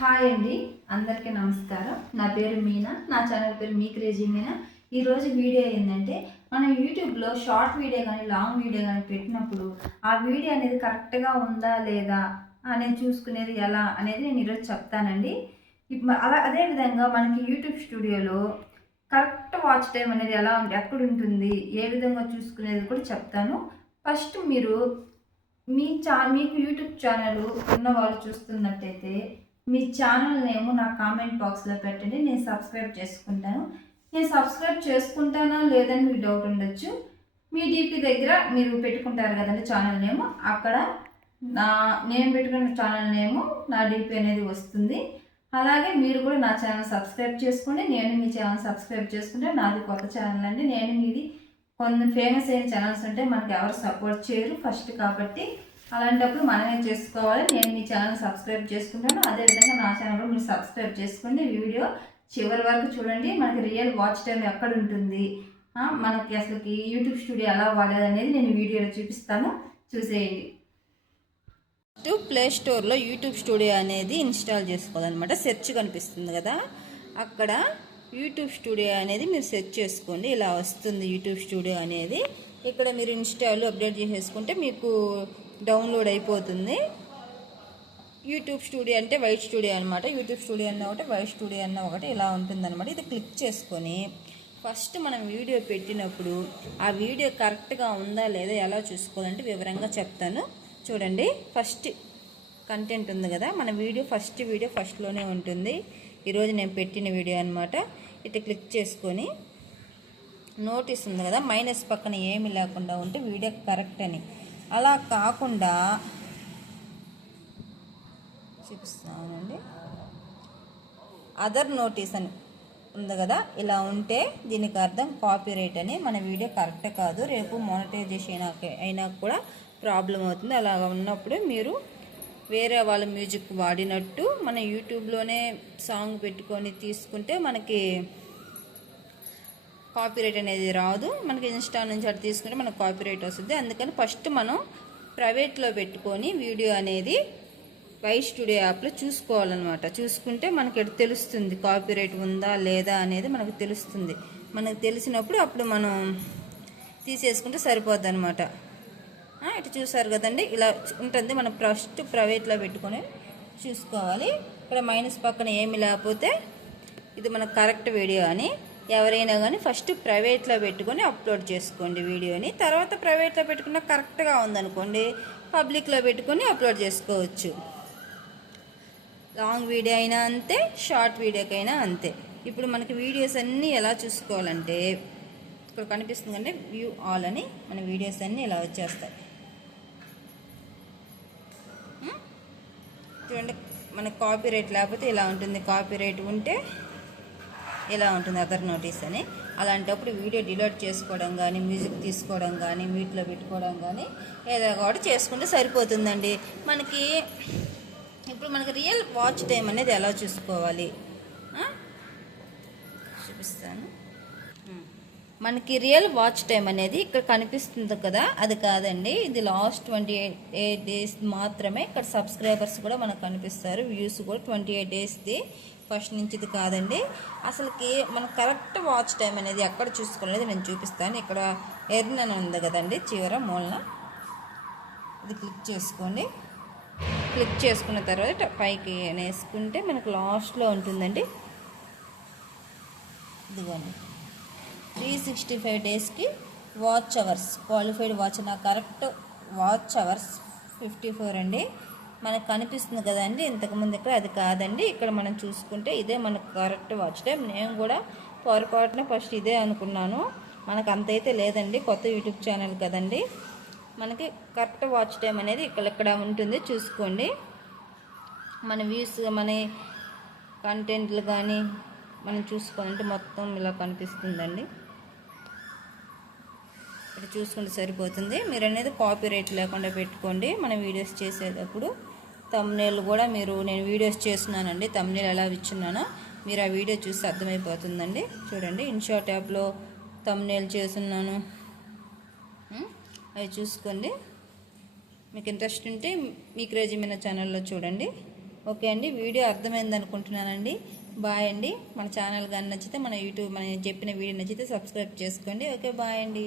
Hi అండి, అందరికీ నమస్కారం. నా పేరు మీనా, నా ఛానల్ పేరు మీ క్రేజీ మీనా. ఈరోజు వీడియో ఏంటంటే, మనం యూట్యూబ్లో షార్ట్ వీడియో కానీ లాంగ్ వీడియో కానీ పెట్టినప్పుడు ఆ వీడియో అనేది కరెక్ట్గా ఉందా లేదా అనేది చూసుకునేది ఎలా అనేది నేను ఈరోజు చెప్తానండి. అదేవిధంగా మనకి యూట్యూబ్ స్టూడియోలో కరెక్ట్ వాచ్ టైం అనేది ఎలా ఎక్కడ ఉంటుంది, ఏ విధంగా చూసుకునేది కూడా చెప్తాను. ఫస్ట్ మీరు మీకు యూట్యూబ్ ఛానల్ ఉన్న వాళ్ళు చూస్తున్నట్టయితే మీ ఛానల్ నేమ్ నా కామెంట్ బాక్స్లో పెట్టండి, నేను సబ్స్క్రైబ్ చేసుకుంటాను. నేను సబ్స్క్రైబ్ చేసుకుంటానా లేదని మీకు డౌట్ ఉండొచ్చు. మీ డీపీ దగ్గర మీరు పెట్టుకుంటారు కదండి ఛానల్ నేమ్, అక్కడ నేను పెట్టుకున్న ఛానల్ నేమ్ నా డీపీ అనేది వస్తుంది. అలాగే మీరు కూడా నా ఛానల్ సబ్స్క్రైబ్ చేసుకోండి, నేను మీ ఛానల్ సబ్స్క్రైబ్ చేసుకుంటే నాది కొత్త ఛానల్ అండి. నేను మీది కొన్ని ఫేమస్ అయిన ఛానల్స్ ఉంటే మనకి ఎవరు సపోర్ట్ చేయరు ఫస్ట్, కాబట్టి అలాంటప్పుడు మనమే చేసుకోవాలి. నేను మీ ఛానల్ సబ్స్క్రైబ్ చేసుకుంటాను, అదేవిధంగా నా ఛానల్ కూడా మీరు సబ్స్క్రైబ్ చేసుకోండి. వీడియో చివరి వరకు చూడండి. మనకి రియల్ వాచ్ టైం ఎక్కడ ఉంటుంది, మనకి అసలుకి యూట్యూబ్ స్టూడియో ఎలా వాడాలి అనేది నేను వీడియోలో చూపిస్తాను, చూసేయండి. ప్లే స్టోర్లో యూట్యూబ్ స్టూడియో అనేది ఇన్స్టాల్ చేసుకోవాలన్నమాట. సెర్చ్ కనిపిస్తుంది కదా, అక్కడ యూట్యూబ్ స్టూడియో అనేది మీరు సెర్చ్ చేసుకోండి. ఇలా వస్తుంది యూట్యూబ్ స్టూడియో అనేది. ఇక్కడ మీరు ఇన్స్టాల్ అప్డేట్ చేసేసుకుంటే మీకు డౌన్లోడ్ అయిపోతుంది. యూట్యూబ్ స్టూడియో అంటే వైట్ స్టూడియో అనమాట. యూట్యూబ్ స్టూడియో అన్న ఒకటి, వైట్ స్టూడియో అన్న ఒకటి, ఇలా ఉంటుందన్నమాట. ఇది క్లిక్ చేసుకొని ఫస్ట్ మనం వీడియో పెట్టినప్పుడు ఆ వీడియో కరెక్ట్గా ఉందా లేదా ఎలా చూసుకోవాలంటే వివరంగా చెప్తాను, చూడండి. ఫస్ట్ కంటెంట్ ఉంది కదా, మన వీడియో ఫస్ట్లోనే ఉంటుంది. ఈరోజు నేను పెట్టిన వీడియో అనమాట. ఇట్లా క్లిక్ చేసుకొని నోటీస్ ఉంది కదా, మైనస్ పక్కన ఏమి లేకుండా ఉంటే వీడియో కరెక్ట్ అని. అలా కాకుండా చూపిస్తానండి, అదర్ నోటీస్ అని ఉంది కదా, ఇలా ఉంటే దీనికి అర్థం కాపీరైట్ అని. మన వీడియో కరెక్ట్ కాదు, రేపు మానిటైజేషన్ అయినా కూడా ప్రాబ్లం అవుతుంది. అలా ఉన్నప్పుడు మీరు వేరే వాళ్ళ మ్యూజిక్ వాడినట్టు మన యూట్యూబ్లోనే సాంగ్ పెట్టుకొని తీసుకుంటే మనకి కాపీరైట్ అనేది రాదు. మనకి ఇన్స్టా నుంచి అటు తీసుకుంటే మనకు కాపీరైట్ వస్తుంది. అందుకని ఫస్ట్ మనం ప్రైవేట్లో పెట్టుకొని వీడియో అనేది వైట్ స్టూడియో యాప్లో చూసుకోవాలన్నమాట. చూసుకుంటే మనకి ఎటు తెలుస్తుంది కాపీరైట్ ఉందా లేదా అనేది మనకు తెలుస్తుంది. మనకు తెలిసినప్పుడు అప్పుడు మనం తీసేసుకుంటే సరిపోద్ది అనమాట. ఇటు చూసారు కదండి, ఇలా ఉంటుంది. మనం ఫస్ట్ ప్రైవేట్లో పెట్టుకొని చూసుకోవాలి. ఇక్కడ మైనస్ పక్కన ఏమి లేకపోతే ఇది మనకు కరెక్ట్ వీడియో అని. ఎవరైనా కానీ ఫస్ట్ ప్రైవేట్లో పెట్టుకొని అప్లోడ్ చేసుకోండి వీడియోని. తర్వాత ప్రైవేట్లో పెట్టుకున్న కరెక్ట్గా ఉందనుకోండి, పబ్లిక్లో పెట్టుకొని అప్లోడ్ చేసుకోవచ్చు. లాంగ్ వీడియో అయినా అంతే, షార్ట్ వీడియోకైనా అంతే. ఇప్పుడు మనకి వీడియోస్ అన్నీ ఎలా చూసుకోవాలంటే ఇక్కడ కనిపిస్తుందంటే వ్యూ ఆల్ అని, మన వీడియోస్ అన్నీ ఇలా వచ్చేస్తాయి. చూడండి, మనకు కాపీరైట్ లేకపోతే ఇలా ఉంటుంది, కాపీరైట్ ఉంటే ఇలా ఉంటుంది అదర్ నోటీస్ అని. అలాంటప్పుడు వీడియో డిలీట్ చేసుకోవడం కానీ, మ్యూజిక్ తీసుకోవడం కానీ, వీటిలో పెట్టుకోవడం కానీ ఏదో ఒకటి చేసుకుంటే సరిపోతుందండి. ఇప్పుడు మనకి రియల్ వాచ్ టైం అనేది ఎలా చూసుకోవాలి చూపిస్తాను. మనకి రియల్ వాచ్ టైం అనేది ఇక్కడ కనిపిస్తుంది కదా, అది కాదండి. ఇది లాస్ట్ 28 డేస్ మాత్రమే. ఇక్కడ సబ్స్క్రైబర్స్ కూడా మనకు కనిపిస్తారు, వ్యూస్ కూడా 28 డేస్ది, ఫస్ట్ నుంచి ఇది కాదండి. అసలుకి మనం కరెక్ట్ వాచ్ టైం అనేది ఎక్కడ చూసుకోలేదు నేను చూపిస్తాను. ఇక్కడ ఎర్న్ అని ఉంది కదండి చివర మూలన, ఇది క్లిక్ చేసుకోండి. క్లిక్ చేసుకున్న తర్వాత పైకి వేసుకుంటే మనకు లాస్ట్లో ఉంటుందండి. ఇదిగోండి 365 డేస్కి వాచ్ అవర్స్, క్వాలిఫైడ్ వాచ్. నా కరెక్ట్ వాచ్ అవర్స్ 54 అండి. మనకు కనిపిస్తుంది కదండి ఇంతకుముందు, ఇక్కడ అది కాదండి. ఇక్కడ మనం చూసుకుంటే ఇదే మనకు కరెక్ట్ వాచ్ టైం. నేను కూడా పొరపాటున ఫస్ట్ ఇదే అనుకున్నాను, మనకు అంతైతే లేదండి, కొత్త యూట్యూబ్ ఛానల్ కదండి. మనకి కరెక్ట్ వాచ్ టైం అనేది ఇక్కడ ఉంటుంది, చూసుకోండి. మన వ్యూస్, మన కంటెంట్లు కానీ మనం చూసుకోవాలంటే మొత్తం ఇలా కనిపిస్తుందండి. ఇక్కడ చూసుకుంటే సరిపోతుంది. మీరు అనేది కాపీరైట్ లేకుండా పెట్టుకోండి మన వీడియోస్ చేసేటప్పుడు. తమ్నేల్ కూడా నేను వీడియోస్ చేస్తున్నానండి, తమ్నేల్ ఎలా ఇచ్చున్నానో మీరు ఆ వీడియో చూసి అర్థమైపోతుందండి. చూడండి, ఇన్షాట్ యాప్లో తమ్నేల్ చేస్తున్నాను, అవి చూసుకోండి. మీకు ఇంట్రెస్ట్ ఉంటే మీ క్రేజీ మీనా ఛానల్లో చూడండి. ఓకే అండి, వీడియో అర్థమైంది అనుకుంటున్నానండి. బాయ్ అండి. మన ఛానల్ కానీ నచ్చితే మన యూట్యూబ్ చెప్పిన వీడియో నచ్చితే సబ్స్క్రైబ్ చేసుకోండి. ఓకే, బాయ్ అండి.